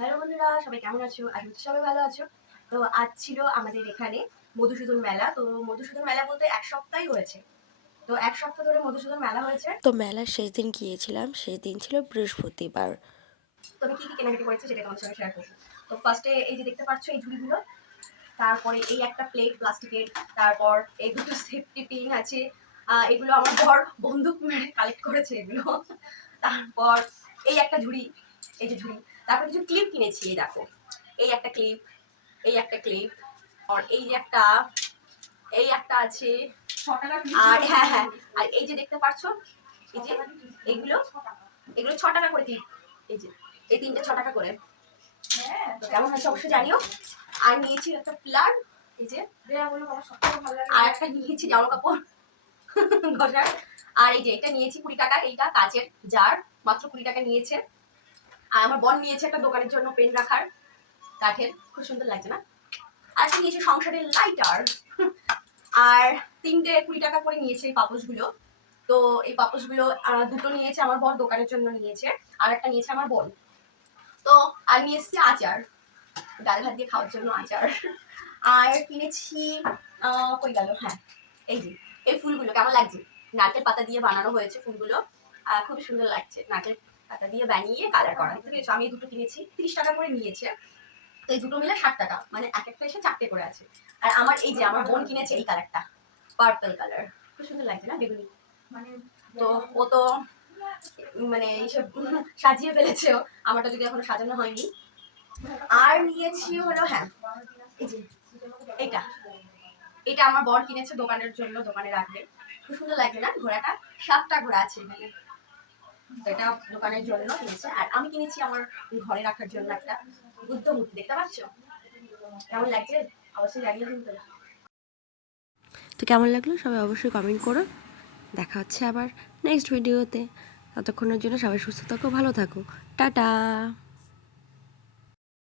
Hello বন্ধুরা সবাই কেমন আছো? আর সবাই ভালো আছো। তো আজ ছিল আমাদের এখানে মধুসূদন মেলা। তো মধুসূদন মেলা বলতে এক সপ্তাহই হয়েছে। তো এক সপ্তাহ ধরে মধুসূদন মেলা হয়েছে। তো মেলার শেষ দিন গিয়েছিলাম। শেষ দিন ছিল বৃহস্পতিবার। তো আমি কী কী কেনাকাটি করেছি সেটা তোমার সঙ্গে শেয়ার করব। তো ফার্স্টে এই যে দেখতে পাচ্ছ এই ঝুড়িগুলো তারপরে এই একটা প্লেট প্লাস্টিকের তারপর এই দুটো সেফটি পিন আছে। এগুলো আমার বর বন্দুক মেরে কালেক্ট করেছে এগুলো। তারপর এই একটা ঝুড়ি এই যে ঝুড়ি তারপর কিছু ক্লিপ কিনেছি, এই দেখো। এই একটা ক্লিপ এই একটা ক্লিপ আর এই যে একটা, এই একটা আছে। আর হ্যাঁ হ্যাঁ আর এই যে দেখতে পাচ্ছ, এই যে এইগুলো এগুলো ছ টাকা করে ক্লিপ এই যে, এই তিনটে ছ টাকা করে। কেমন হয়েছে অবশ্যই জানিও। আর নিয়েছি একটা প্লাগ এই যে, আর একটা নিয়েছি জামা কাপড়। ঘষার আর এই যে, এটা নিয়েছি কুড়ি টাকা, এইটা কাচের জার মাত্র কুড়ি টাকা নিয়েছে। আর আমার বোন নিয়েছে একটা দোকানের জন্য পেন রাখার কাঠের। খুব সুন্দর লাগছে না? আর একটা নিয়েছি সংসারের লাইটার আর তিনটে কুড়ি টাকা করে নিয়েছে এই পাপোশগুলো। তো এই পাপোশগুলো দুটো নিয়েছে আমার বর, দোকানের জন্য নিয়েছে। আর একটা নিয়েছে আমার বোন। তো আর নিয়ে এসেছি আচার। ডাল ভাত দিয়ে খাওয়ার জন্য আচার। আর কিনেছি কই গেল? হ্যাঁ এই যে, এই ফুলগুলো। কেমন লাগছে? নারকেল পাতা দিয়ে বানানো হয়েছে ফুলগুলো। খুবই সুন্দর লাগছে নারকেল পাতা দিয়ে বানিয়ে কালার করা। ঠিক আছে? আমি এই দুটো কিনেছি তিরিশ টাকা করে নিয়েছে। তো এই দুটো মিলে ষাট টাকা। মানে এক একটা এসে চারটে করে আছে। আর আমার এই যে আমার বোন কিনেছে এই কালারটা পার্পল কালার খুব সুন্দর লাগছে না বেগুনি? মানে তো ও তো মানে এইসব সাজিয়ে ফেলেছে। আমারটা যদি এখনও সাজানো হয়নি। আর নিয়েছি হলো হ্যাঁ এই যে এটা। এটা আমার বর কিনেছে দোকানের জন্য দোকানে রাখবে। খুব সুন্দর লাগছে না ঘোড়াটা? সাতটা ঘোড়া আছে এখানে। এটা দোকানের জন্য কিনেছে। আর আমি কিনেছি আমার ঘরে রাখার জন্য একটা বুদ্ধ মূর্তি, দেখতে পাচ্ছ? কেমন লাগছে? অবশ্যই জানিয়ে তো। কেমন লাগল? সবাই অবশ্যই কমেন্ট করো। দেখা হচ্ছে আবার নেক্সট ভিডিওতে ততক্ষণের জন্য সবাই সুস্থ থাকো, ভালো থাকো। টাটা!